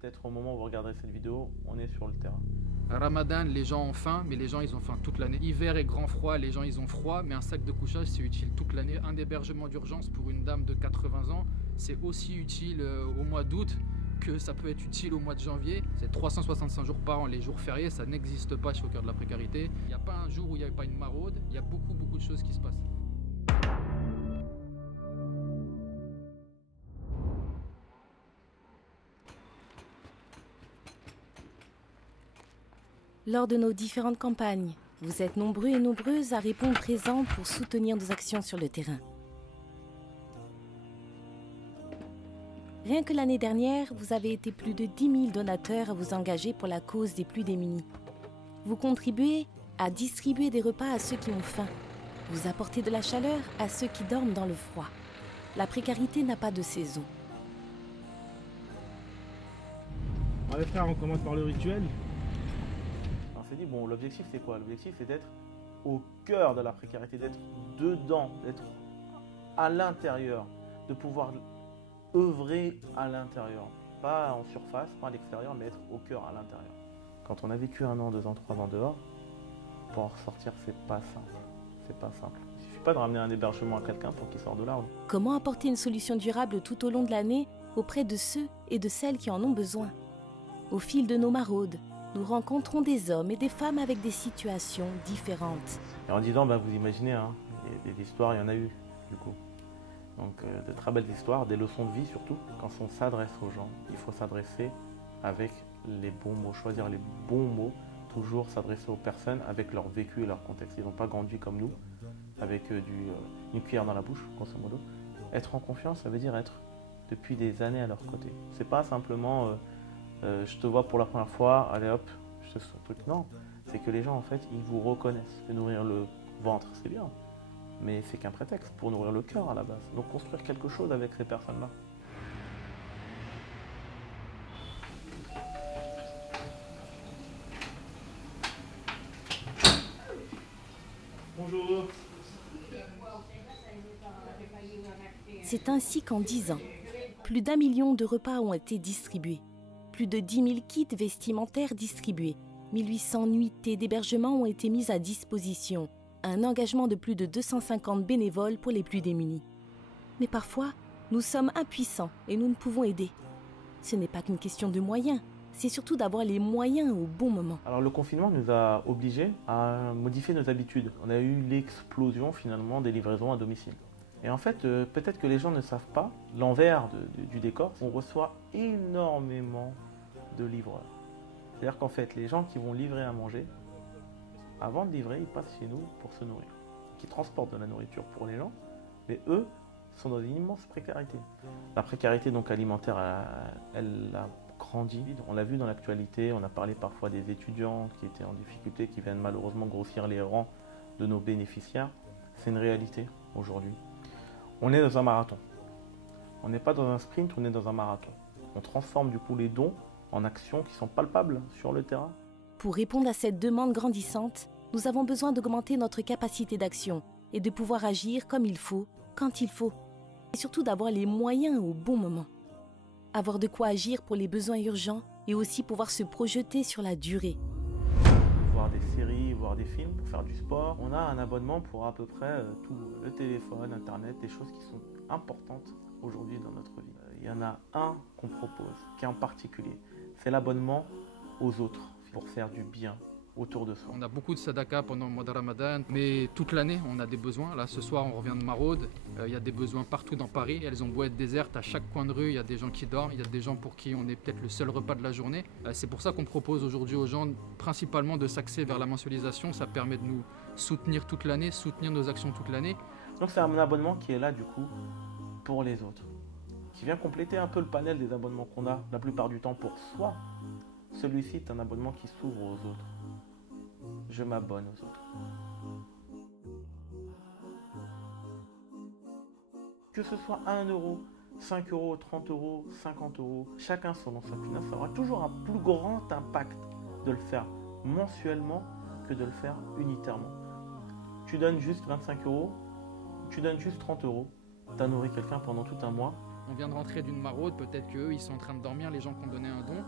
Peut-être au moment où vous regarderez cette vidéo, on est sur le terrain. À Ramadan, les gens ont faim, mais les gens ils ont faim toute l'année. Hiver et grand froid, les gens ils ont froid, mais un sac de couchage c'est utile toute l'année. Un hébergement d'urgence pour une dame de 80 ans, c'est aussi utile au mois d'août que ça peut être utile au mois de janvier. C'est 365 jours par an, les jours fériés, ça n'existe pas chez Au Cœur de la Précarité. Il n'y a pas un jour où il n'y a pas une maraude, il y a beaucoup de choses qui se passent. Lors de nos différentes campagnes, vous êtes nombreux et nombreuses à répondre présents pour soutenir nos actions sur le terrain. Rien que l'année dernière, vous avez été plus de 10 000 donateurs à vous engager pour la cause des plus démunis. Vous contribuez à distribuer des repas à ceux qui ont faim. Vous apportez de la chaleur à ceux qui dorment dans le froid. La précarité n'a pas de saison. Allez frère, on commence par le rituel. On s'est dit, bon, l'objectif c'est quoi? L'objectif c'est d'être au cœur de la précarité, d'être dedans, d'être à l'intérieur, de pouvoir œuvrer à l'intérieur. Pas en surface, pas à l'extérieur, mais être au cœur, à l'intérieur. Quand on a vécu 1 an, 2 ans, 3 ans dehors, pour en ressortir, c'est pas simple. C'est pas simple. Il suffit pas de ramener un hébergement à quelqu'un pour qu'il sorte de là. Comment apporter une solution durable tout au long de l'année auprès de ceux et de celles qui en ont besoin? Au fil de nos maraudes, nous rencontrons des hommes et des femmes avec des situations différentes. Et en disant, vous imaginez, hein, des histoires, il y en a eu, du coup. Donc, de très belles histoires, des leçons de vie surtout. Quand on s'adresse aux gens, il faut s'adresser avec les bons mots, choisir les bons mots, toujours s'adresser aux personnes avec leur vécu et leur contexte. Ils n'ont pas grandi comme nous, avec une cuillère dans la bouche, grosso modo. Être en confiance, ça veut dire être depuis des années à leur côté. C'est pas simplement je te vois pour la première fois, allez hop, je te truc. Non, c'est que les gens en fait, ils vous reconnaissent. Et nourrir le ventre, c'est bien, mais c'est qu'un prétexte pour nourrir le cœur à la base. Donc construire quelque chose avec ces personnes-là. Bonjour. C'est ainsi qu'en 10 ans, plus d'1 million de repas ont été distribués. Plus de 10 000 kits vestimentaires distribués. 1800 nuitées d'hébergement ont été mises à disposition. Un engagement de plus de 250 bénévoles pour les plus démunis. Mais parfois, nous sommes impuissants et nous ne pouvons aider. Ce n'est pas qu'une question de moyens, c'est surtout d'avoir les moyens au bon moment. Alors le confinement nous a obligés à modifier nos habitudes. On a eu l'explosion finalement des livraisons à domicile. Et en fait, peut-être que les gens ne savent pas l'envers du décor. On reçoit énormément de livreurs. C'est-à-dire qu'en fait, les gens qui vont livrer à manger, avant de livrer, ils passent chez nous pour se nourrir. Qui transportent de la nourriture pour les gens, mais eux sont dans une immense précarité. La précarité donc alimentaire, elle a grandi. On l'a vu dans l'actualité, on a parlé parfois des étudiants qui étaient en difficulté, qui viennent malheureusement grossir les rangs de nos bénéficiaires. C'est une réalité aujourd'hui. On est dans un marathon. On n'est pas dans un sprint, on est dans un marathon. On transforme du coup les dons en actions qui sont palpables sur le terrain. Pour répondre à cette demande grandissante, nous avons besoin d'augmenter notre capacité d'action et de pouvoir agir comme il faut, quand il faut. Et surtout d'avoir les moyens au bon moment. Avoir de quoi agir pour les besoins urgents et aussi pouvoir se projeter sur la durée. Voir des séries, voir des films, pour faire du sport. On a un abonnement pour à peu près tout, le téléphone, internet, des choses qui sont importantes aujourd'hui dans notre vie. Il y en a un qu'on propose, qui est en particulier. C'est l'abonnement aux autres, pour faire du bien autour de soi. On a beaucoup de sadaka pendant le mois de Ramadan, mais toute l'année on a des besoins. Là ce soir on revient de maraude, il y a des besoins partout dans Paris. Elles ont beau être désertes, à chaque coin de rue il y a des gens qui dorment, il y a des gens pour qui on est peut-être le seul repas de la journée. C'est pour ça qu'on propose aujourd'hui aux gens principalement de s'axer vers la mensualisation. Ça permet de nous soutenir toute l'année, soutenir nos actions toute l'année. Donc c'est un abonnement qui est là du coup pour les autres, qui vient compléter un peu le panel des abonnements qu'on a la plupart du temps pour soi. Celui-ci est un abonnement qui s'ouvre aux autres. Je m'abonne aux autres. Que ce soit 1 euro, 5 euros, 30 euros, 50 euros, chacun selon sa finance, ça aura toujours un plus grand impact de le faire mensuellement que de le faire unitairement. Tu donnes juste 25 euros, tu donnes juste 30 euros, tu as nourri quelqu'un pendant tout un mois On vient de rentrer d'une maraude, peut-être qu'eux, ils sont en train de dormir, les gens qui ont donné un don.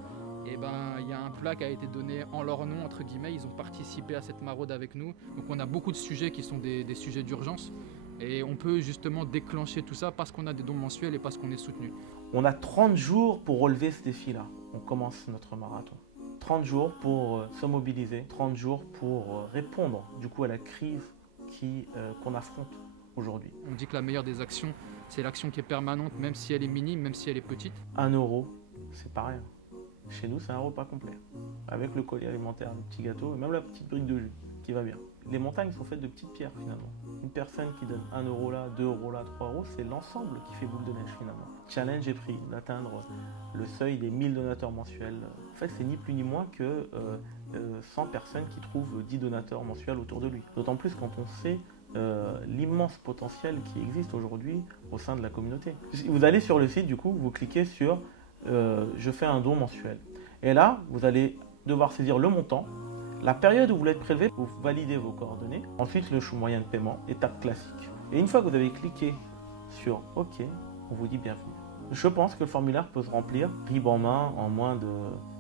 Et ben, il y a un plat qui a été donné en leur nom, entre guillemets. Ils ont participé à cette maraude avec nous. Donc on a beaucoup de sujets qui sont des sujets d'urgence. Et on peut justement déclencher tout ça parce qu'on a des dons mensuels et parce qu'on est soutenu. On a 30 jours pour relever ce défi-là. On commence notre marathon. 30 jours pour se mobiliser, 30 jours pour répondre du coup à la crise qu'on affronte aujourd'hui. On dit que la meilleure des actions, c'est l'action qui est permanente, même si elle est minime, même si elle est petite. 1 euro, c'est pas rien. Chez nous, c'est un repas complet. Avec le colis alimentaire, le petit gâteau et même la petite brique de jus qui va bien. Les montagnes sont faites de petites pierres finalement. Une personne qui donne 1 euro là, 2 euros là, 3 euros, c'est l'ensemble qui fait boule de neige finalement. Challenge est pris d'atteindre le seuil des 1000 donateurs mensuels. En fait, c'est ni plus ni moins que 100 personnes qui trouvent 10 donateurs mensuels autour de lui. D'autant plus quand on sait l'immense potentiel qui existe aujourd'hui au sein de la communauté. Vous allez sur le site, du coup, vous cliquez sur je fais un don mensuel. Et là, vous allez devoir saisir le montant, la période où vous voulez être prélevé, vous validez vos coordonnées, ensuite le moyen de paiement, étape classique. Et une fois que vous avez cliqué sur OK, on vous dit bienvenue. Je pense que le formulaire peut se remplir, RIB en main, en moins de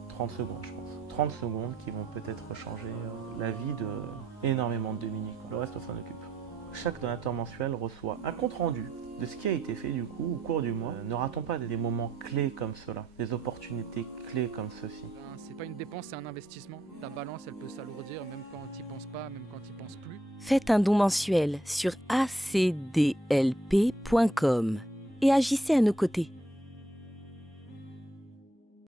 30 secondes, je pense. 30 secondes qui vont peut-être changer la vie d'énormément de Dominicains. Le reste, on s'en occupe. Chaque donateur mensuel reçoit un compte-rendu de ce qui a été fait du coup au cours du mois. Ne ratons pas des moments clés comme cela, des opportunités clés comme ceci. C'est pas une dépense, c'est un investissement. Ta balance, elle peut s'alourdir même quand tu n'y penses pas, même quand tu n'y penses plus. Faites un don mensuel sur acdlp.com et agissez à nos côtés.